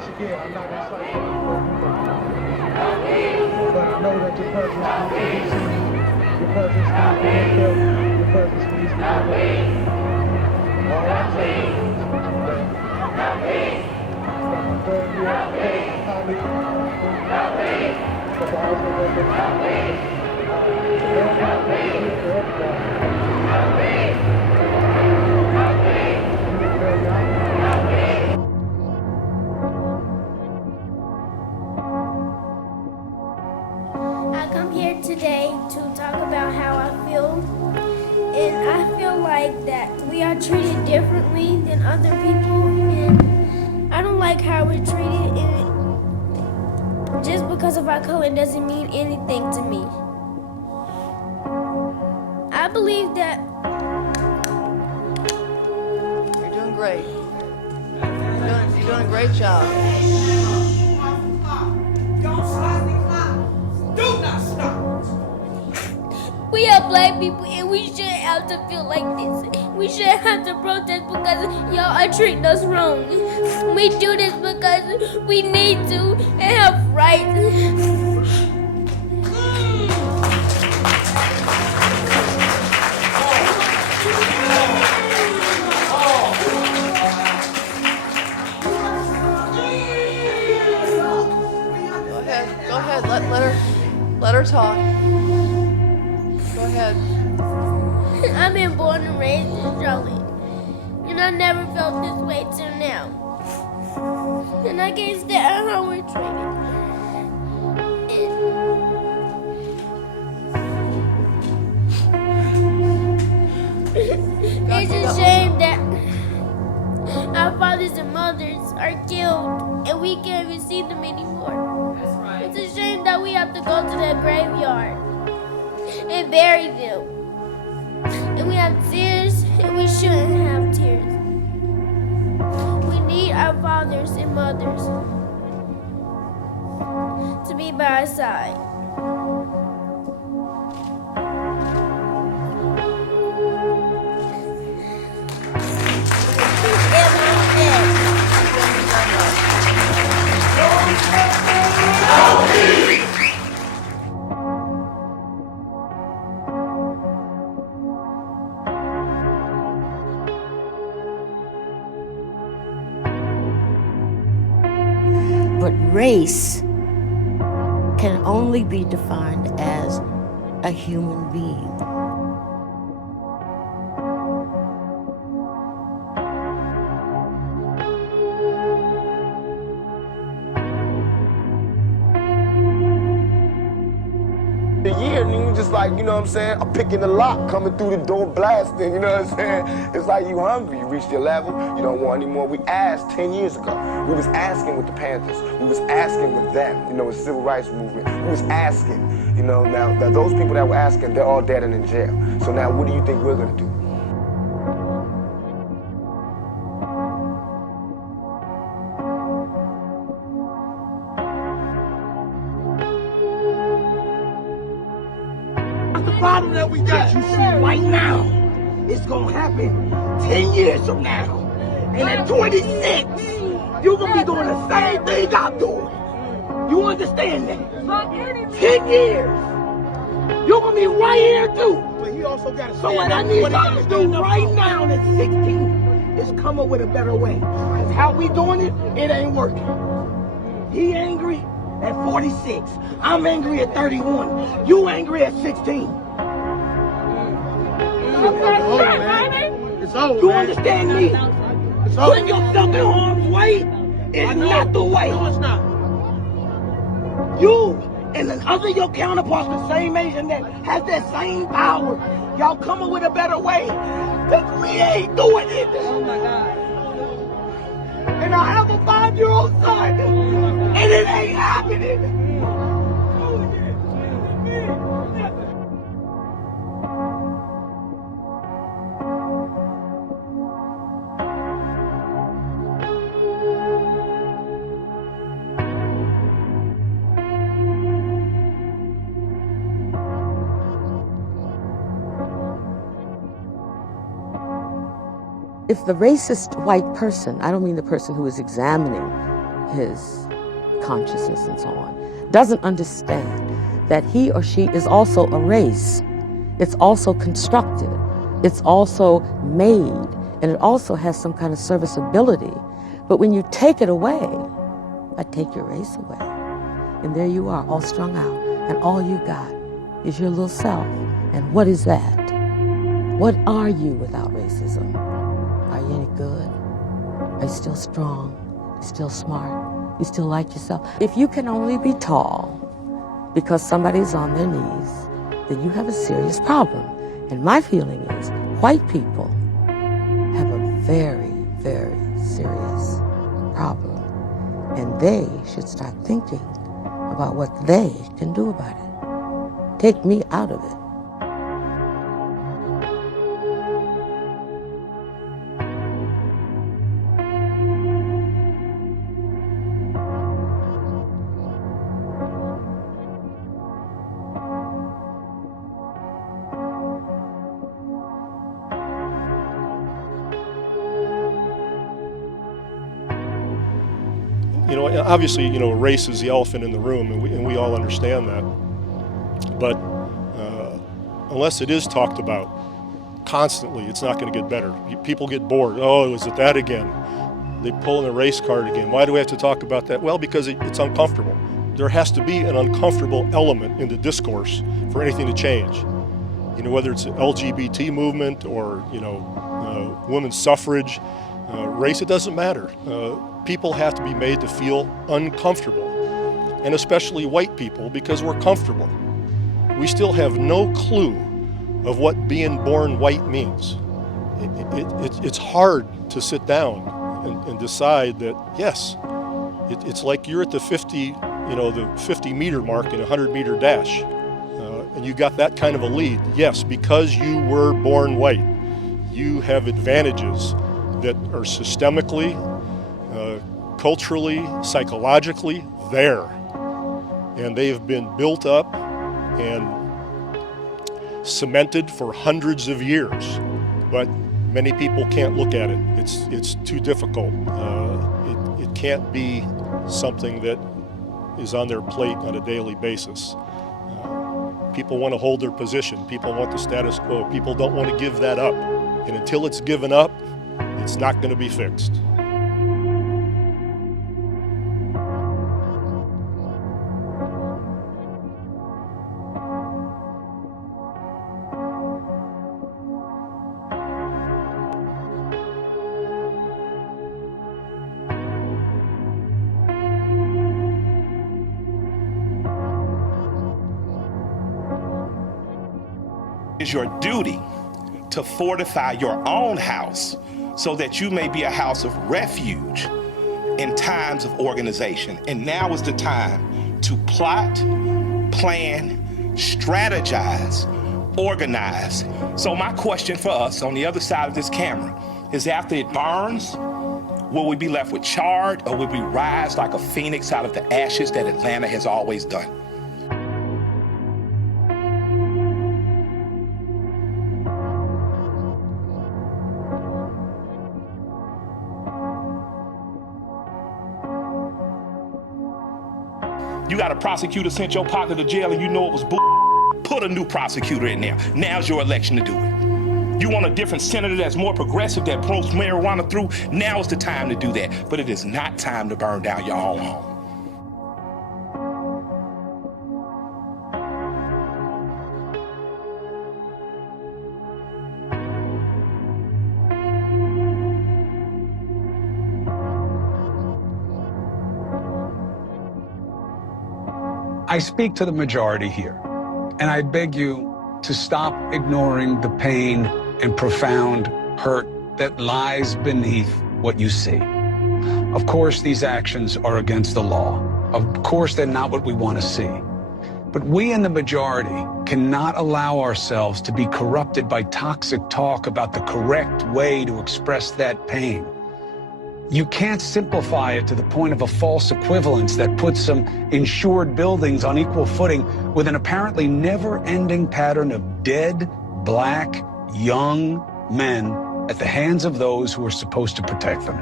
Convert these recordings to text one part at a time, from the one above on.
once again, I'm not going to cite you for but I know that your presence needs to be seen. Your presence needs to be felt. Your presence needs to be heard. All I'm saying is that from my third year of college, because I also work at I come here today to talk about how I feel, and I feel like that we are treated differently than other people, and I don't like how we're treated, and just because of our color doesn't mean anything to me. I believe that You're doing great. You're doing a great job. Don't stop the clock. Do not stop. we are black people and we shouldn't have to feel like this. We shouldn't have to protest because y'all are treating us wrong. We do this because we need to and have rights. Go ahead. Let her talk. Go ahead. I've been born and raised in Charlotte, and I never felt this way till now. And I can't stand how we're treated. It's a shame that our fathers and mothers are killed, and we can't even see them anymore. That's right. It's a shame that we have to go to the graveyard and bury them. And we have tears, and we shouldn't have tears. We need our fathers and mothers to be by our side. But race can only be defined as a human being. The year, and you just like, you know what I'm saying? I'm picking the lock, coming through the door blasting, you know what I'm saying? It's like you hungry, you reached your level, you don't want any more. We asked 10 years ago. We was asking with the Panthers. We was asking with them, you know, with the civil rights movement. We was asking, you know, now those people that were asking, they're all dead and in jail. So now what do you think we're gonna do? The problem that we got, you see right now, it's gonna happen 10 years from now. And at 26, you're gonna be doing the same thing I'm doing. You understand that? 10 years. You're gonna be right here too. But he also got to So what I need y'all to do right now at 16 is come up with a better way. Cause how we doing it, it ain't working. He angry at 46. I'm angry at 31. You angry at 16. It's over, You man. understand me? It's over. Putting yourself in harm's way is not the way. No, it's not. You and the other your counterparts the same age and that has that same power. Y'all come up with a better way. Cause we ain't doing it. Oh my God. And I have a 5-year-old son. And it ain't happening. If the racist white person, I don't mean the person who is examining his consciousness and so on, doesn't understand that he or she is also a race. It's also constructed. It's also made. And it also has some kind of serviceability. But when you take it away, I take your race away. And there you are, all strung out. And all you got is your little self. And what is that? What are you without racism? Are you any good? Are you still strong? You still smart? You still like yourself? If you can only be tall because somebody's on their knees, then you have a serious problem. And my feeling is white people have a very, very serious problem. And they should start thinking about what they can do about it. Take me out of it. You know, obviously, you know, race is the elephant in the room, and we all understand that. But unless it is talked about constantly, it's not going to get better. People get bored. Oh, is it that again? They pull in the race card again. Why do we have to talk about that? Well, because it's uncomfortable. There has to be an uncomfortable element in the discourse for anything to change. You know, whether it's an LGBT movement or, you know, women's suffrage, race, it doesn't matter. People have to be made to feel uncomfortable, and especially white people, because we're comfortable. We still have no clue of what being born white means. It's hard to sit down and decide that, yes, it's like you're at the 50 meter mark in a 100-meter dash, and you got that kind of a lead. Yes, because you were born white, you have advantages that are systemically, culturally, psychologically there. And they have been built up and cemented for hundreds of years. But many people can't look at it. It's too difficult. It can't be something that is on their plate on a daily basis. People want to hold their position. People want the status quo. People don't want to give that up. And until it's given up, it's not going to be fixed. It's your duty to fortify your own house so that you may be a house of refuge in times of organization. And now is the time to plot, plan, strategize, organize. So my question for us on the other side of this camera is, after it burns, will we be left with charred, or will we rise like a phoenix out of the ashes that Atlanta has always done? You got a prosecutor sent your partner to jail and you know it was put a new prosecutor in there. Now's your election to do it. You want a different senator that's more progressive, that promotes marijuana through? Now is the time to do that. But it is not time to burn down your own home. I speak to the majority here, and I beg you to stop ignoring the pain and profound hurt that lies beneath what you see. Of course, these actions are against the law. Of course, they're not what we want to see. But we in the majority cannot allow ourselves to be corrupted by toxic talk about the correct way to express that pain. You can't simplify it to the point of a false equivalence that puts some insured buildings on equal footing with an apparently never-ending pattern of dead, black, young men at the hands of those who are supposed to protect them.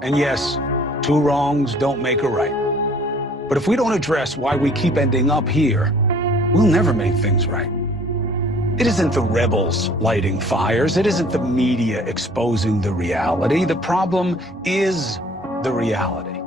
And yes, two wrongs don't make a right. But if we don't address why we keep ending up here, we'll never make things right. It isn't the rebels lighting fires. It isn't the media exposing the reality. The problem is the reality.